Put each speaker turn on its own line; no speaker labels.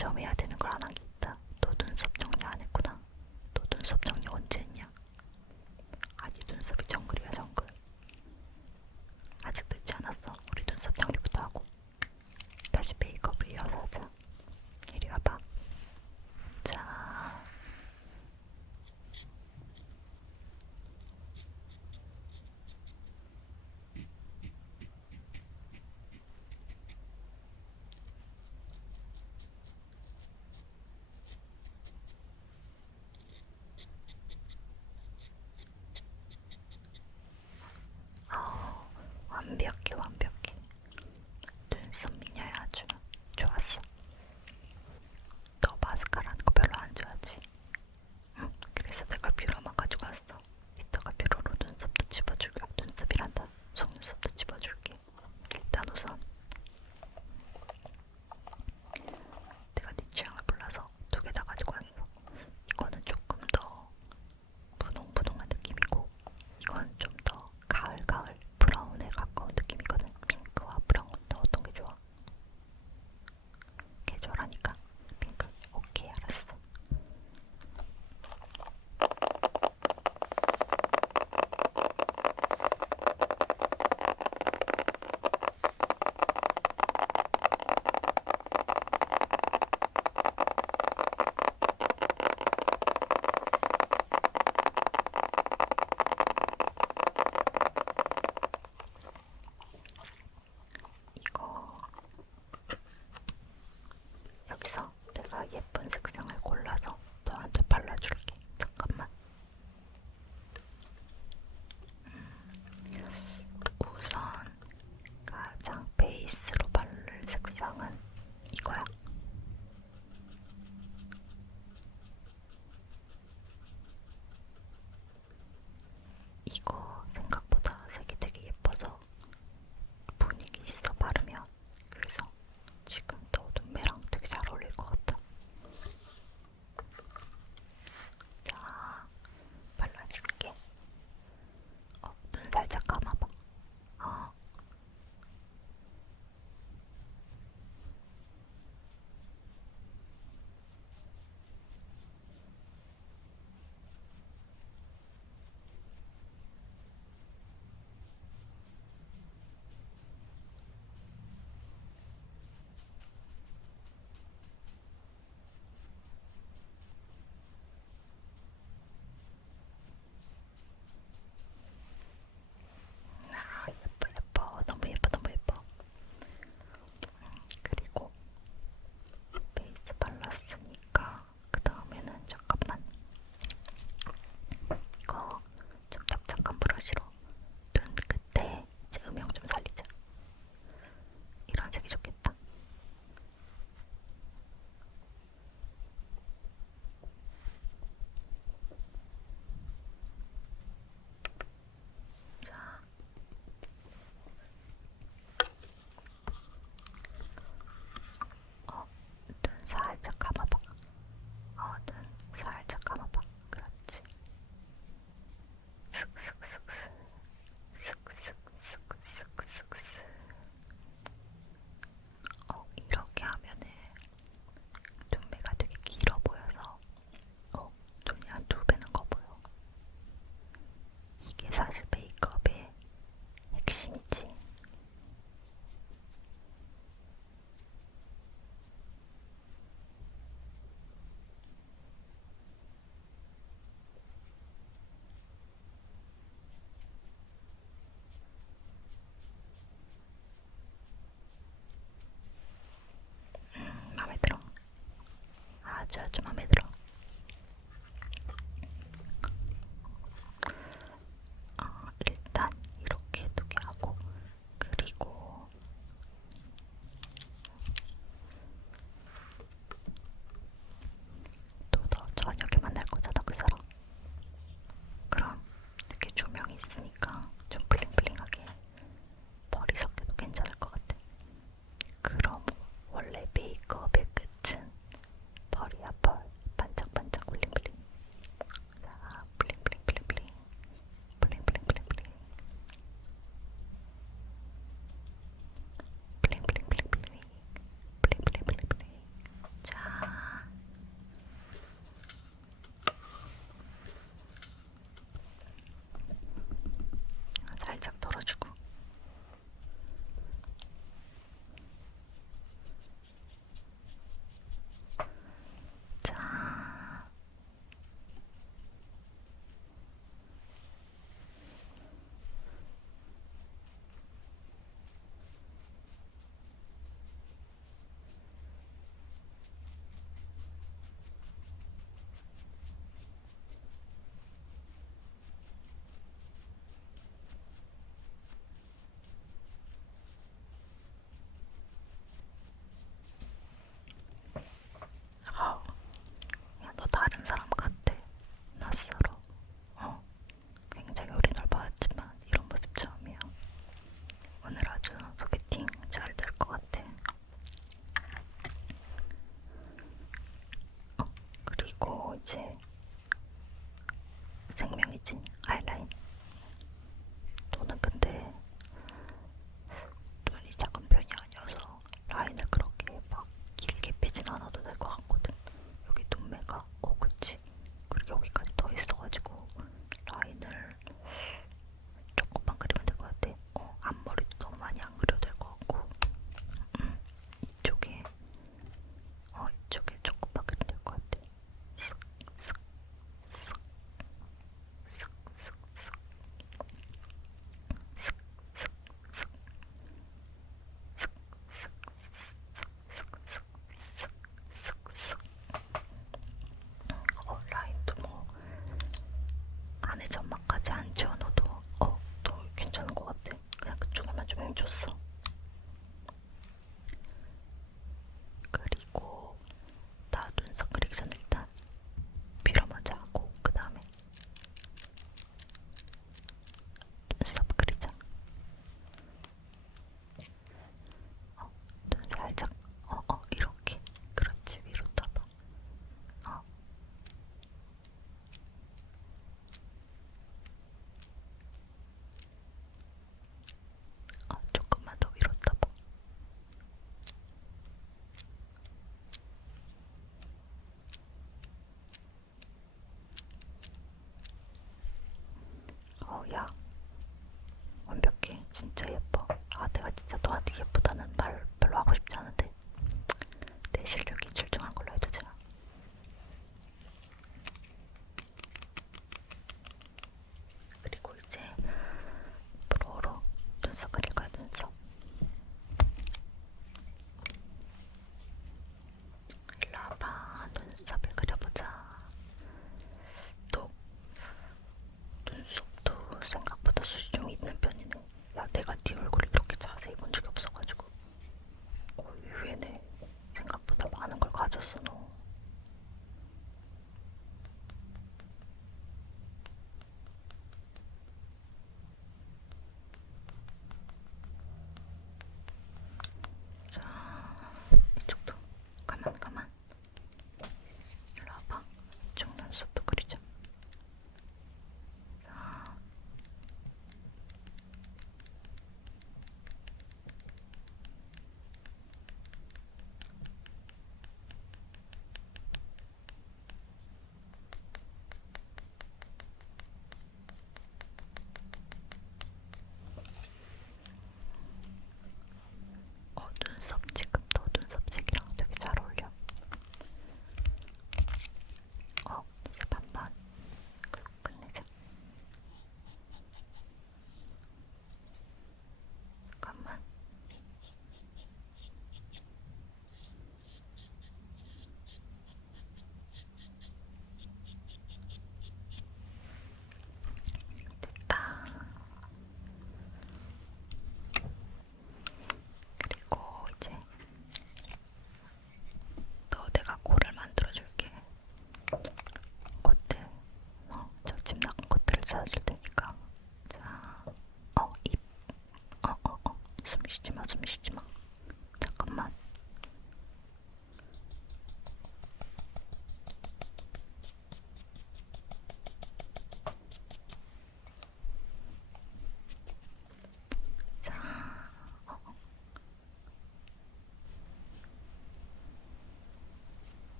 처음 해야 된다.